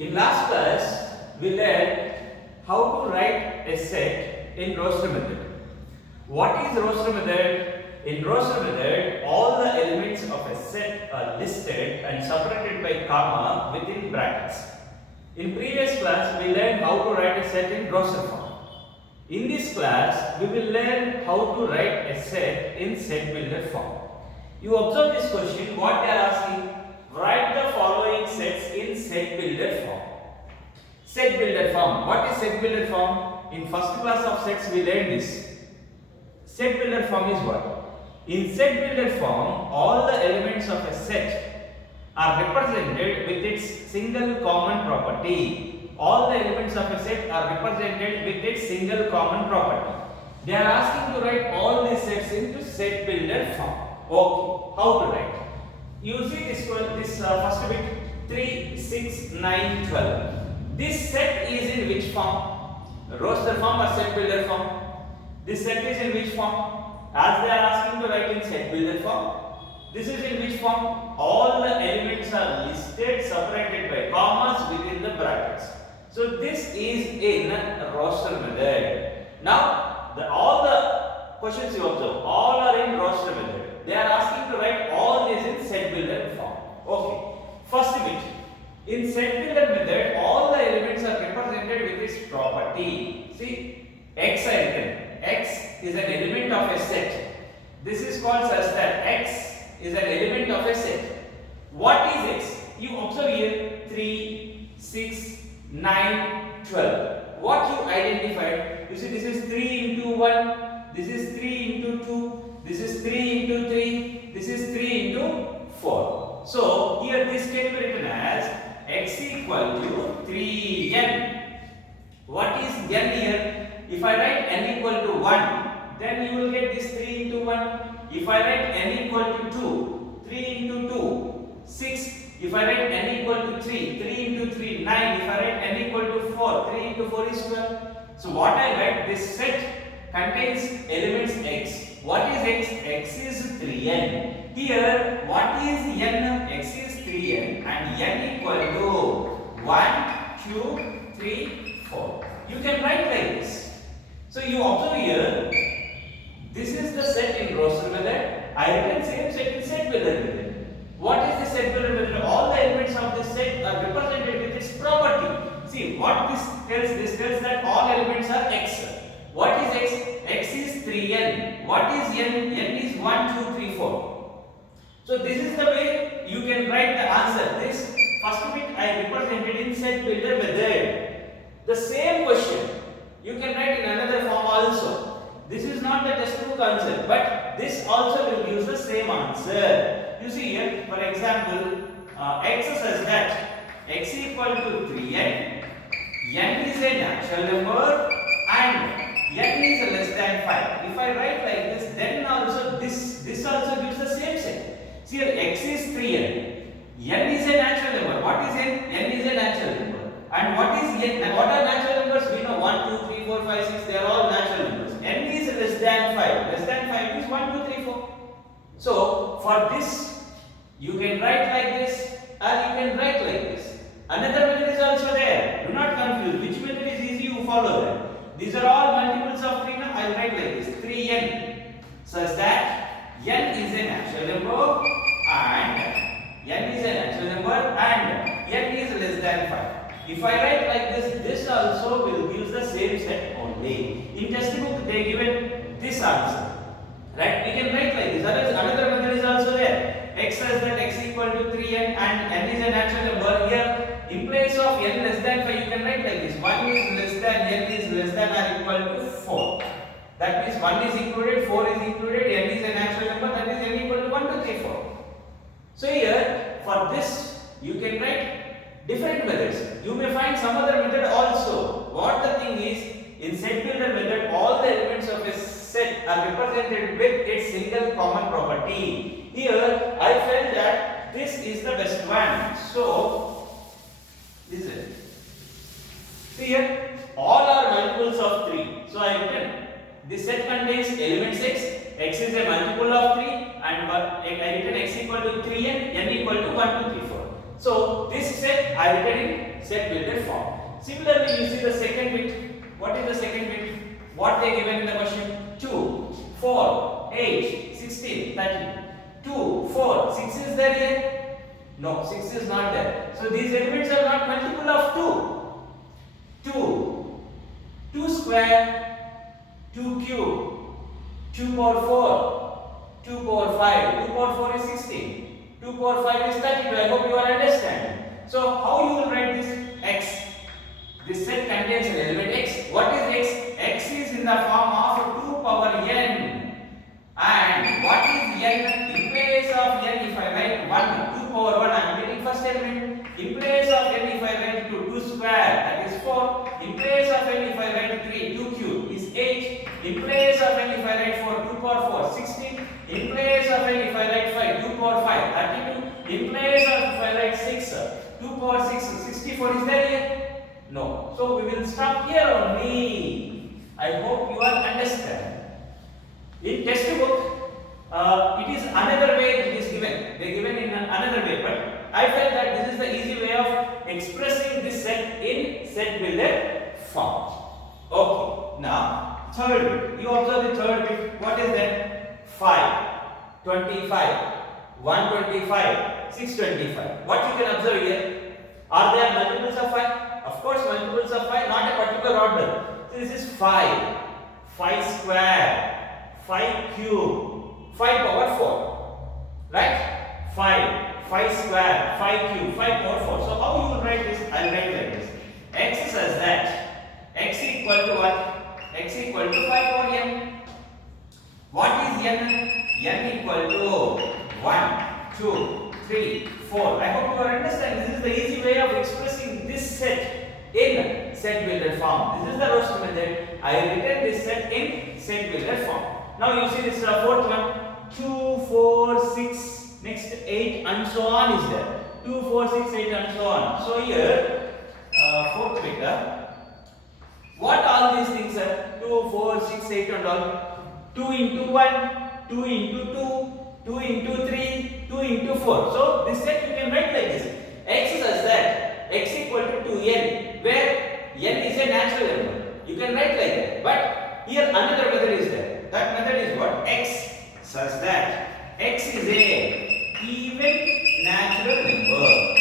In last class, we learned how to write a set in roster method. What is roster method? In roster method, all the elements of a set are listed and separated by comma within brackets. In previous class, we learned how to write a set in roster form. In this class, we will learn how to write a set in set builder form. You observe this question, what they are asking? Write the following sets in set builder form. Set builder form. What is set builder form? In first class of sets we learned this. Set builder form is what? In set builder form, all the elements of a set are represented with its single common property. All the elements of a set are represented with its single common property. They are asking to write all these sets into set builder form. Okay, how to write? You see this first bit 3, 6, 9, 12. This set is in which form? Roster form or set builder form? This set is in which form? As they are asking to write in set builder form. This is in which form? All the elements are listed, separated by commas within the brackets. So this is in roster method. Now all the questions you observe, all are in roster method. They are asking to write all this in set builder form. Okay. First bit. In set builder method, all the elements are represented with its property. See, X I written. X is an element of a set. This is called such that X is an element of a set. What is X? You observe here 3, 6, 9, 12. What you identified? You see, this is 3 into 1. This is 3 into 2. This is 3 into 3. This is 3 into 4. So here this can be written as X equal to 3n. What is n here? If I write n equal to 1, then you will get this 3 into 1. If I write n equal to 2, 3 into 2, 6. If I write n equal to 3, 3 into 3, 9. If I write n equal to 4, 3 into 4 is 12. So what I write, this set contains elements x. What is x? X is 3n. Here, what is n? X is 3n and n equal to 1, 2, 3, 4. You can write like this. So you observe here, this is the set in roster method. I written same set in set builder method. What is the set builder method? All the elements of this set are represented with its property. See what this tells? This tells that all elements are x. What is x? X is 3n. What is n? N is 1, 2, 3, 4. So this is the way you can write the answer. This first bit I represented in set builder method. The same question you can write in another form also. This is not the textbook answer, but this also will give the same answer. You see here, for example, x says that x equal to 3n, n is a natural number and n is less than 5. If I write like this, then also this also gives the same set. See here, x is 3n, n is a natural number. What is n? N is a natural number. And what is n? What are natural numbers? We know 1, 2, 3, 4, 5, 6. They are all natural numbers. N is less than 5. Less than 5 is 1, 2, 3, 4. So for this, you can write like this, or you can write like this. Another method is also there. Do not confuse. Which method is easy? You follow that. These are all multiples of 3. Now I will write like this: 3n, such that n is a natural number and n is a natural number and n is less than 5. If I write like this, this also will give the same set only. In textbook they given this answer. Right? We can write like this. Another method is also there. X says that x equal to 3n and n is a natural number. Here, in place of n less than 5, you can write like this: 1 is less than, n is less than or equal to 4. That means 1 is included, 4 is included, n is a natural number. That is n equal to 1, 2, 3, 4. So here, for this, you can write different methods. You may find some other method also. What the thing is, in set builder method, all the elements of a set are represented with its single common property. Here, I felt that this is the best one. So, this is it. See here, all are multiples of 3. So, I written this set contains elements x. X is a multiple of 3 and I written x equal to 3n, n equal to 1, 2, 3, 4. So this set I written in set builder form. Similarly, you see the second bit. What is the second bit? What they given in the question? 2, 4, 8, 16, 30. 2, 4, 6 is there here? No, 6 is not there. So these elements are not multiple of 2. 2, 2 square, 2 cube, 2 power 4, 2 power 5, 2 power 4 is 16, 2 power 5 is 32. I hope you are understanding. So how you will write this? X. This set contains an element x. What is x? X is in the form of 2 power n. And what is n? In place of n, if I write 1, 2 power 1, I am getting first element. In place of n, if I write 2 square, that is 4. In place of n, if I write 3, 2 cube is 8. In place of n, if I write 4, 2 power 4, 16. In place of n, if I write 5, 2 power 5, 32. In place of if I write 6, 2 power 6, 64 is there here? No. So we will stop here only. I hope you are understand. In textbook, it is another way it is given. They given in another way, but I felt that this is the easy way of expressing this set in set builder form. Okay. Now third bit. You observe the third bit. What is that? 5, 25, 125, 625. What you can observe here? Are there multiples of 5? Of course, multiples of 5, not a particular order. So this is 5, 5 square, 5 cube, 5 power 4. Right? 5 square, 5 cube, 5 power 4. So how you will write this? I will write like this. X says that x equal to what? X equal to 5 power n. What is n? N equal to 1, 2, 3, 4. I hope you are understanding. This is the easy way of expressing this set in set builder form. This is the roster method. I have written this set in set builder form. Now you see this fourth one. 2, 4, 6, next 8 and so on is there. 2, 4, 6, 8 and so on. So here, fourth bit. What all these things are? 2, 4, 6, 8 and all. 2 into 1, 2 into 2, 2 into 3, 2 into 4. So this set you can write like this. X says that x equal to 2n, where n is a natural number. You can write like that. But here another method is there. That method is what? X such that x is a even natural number.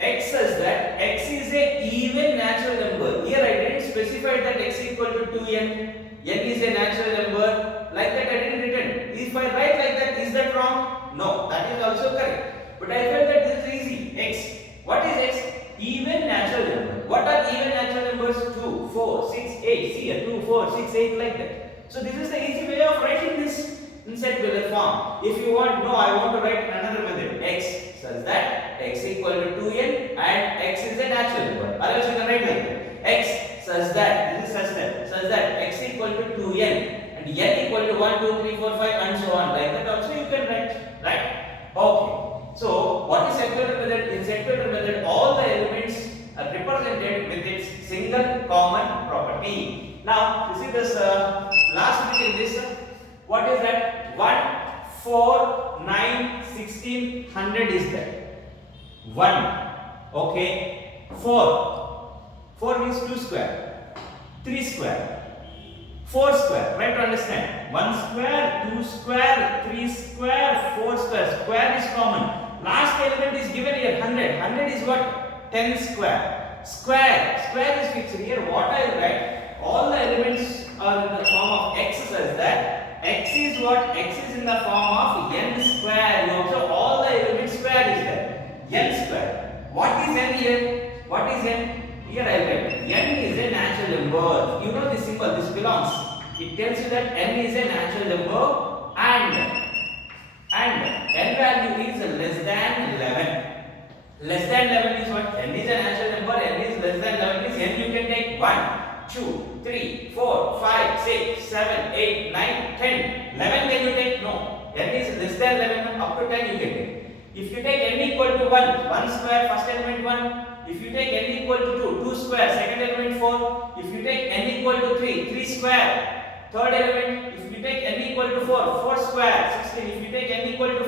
X says that x is a even natural number. Here I didn't specify that x equal to 2n. N is a natural number. Like that I didn't written. If I write like that, is that wrong? No, that is also correct. But I felt that this is easy. X. What is x? Even natural number. What are even natural numbers? 2, 4, 6, 8. See here, 2, 4, 6, 8 like that. So this is the easy way of writing this in set builder form. If you want, no, I want to write another method. X such that x equal to 2n and x is a natural number. Or else you can write like that. X such that, this is such that x equal to 2n and n equal to 1, 2, 3, 4, 5 and so on. Like that also you can write. Right? Okay. So what is set builder method? In set builder method, all the elements are represented with its single common property. Now, you see this last bit in this. What is that? 1, 4, 9, 16, 100 is there. 1. Okay. 4. 4 means 2 square. 3 square. 4 square. Try to understand. 1 square, 2 square, 3 square, 4 square. Square is common. Last element is given here 100. 100 is what? 10 square. Square is fixed here. What I will write? All the elements are in the form of x such that x is what? X is in the form of n square. You observe all the elements square is there. N square. What is n here? What is n? Here I write n is a natural number. You know this symbol. This belongs. It tells you that n is a natural number and n value is less than 11. Less than 11 is what? N is a natural number. N is less than 11 is n you can take 1, 2, 3, 4, 5, 6, 7, 8, 9, 10. 11 can you take? No. N is less than 11 up to 10 you can take. If you take n equal to 1 square, first element 1. If you take n equal to 2 square, second element 4. If you take n equal to 3 square, third element. If you you take n equal to 4, 4 square 16. If you take n equal to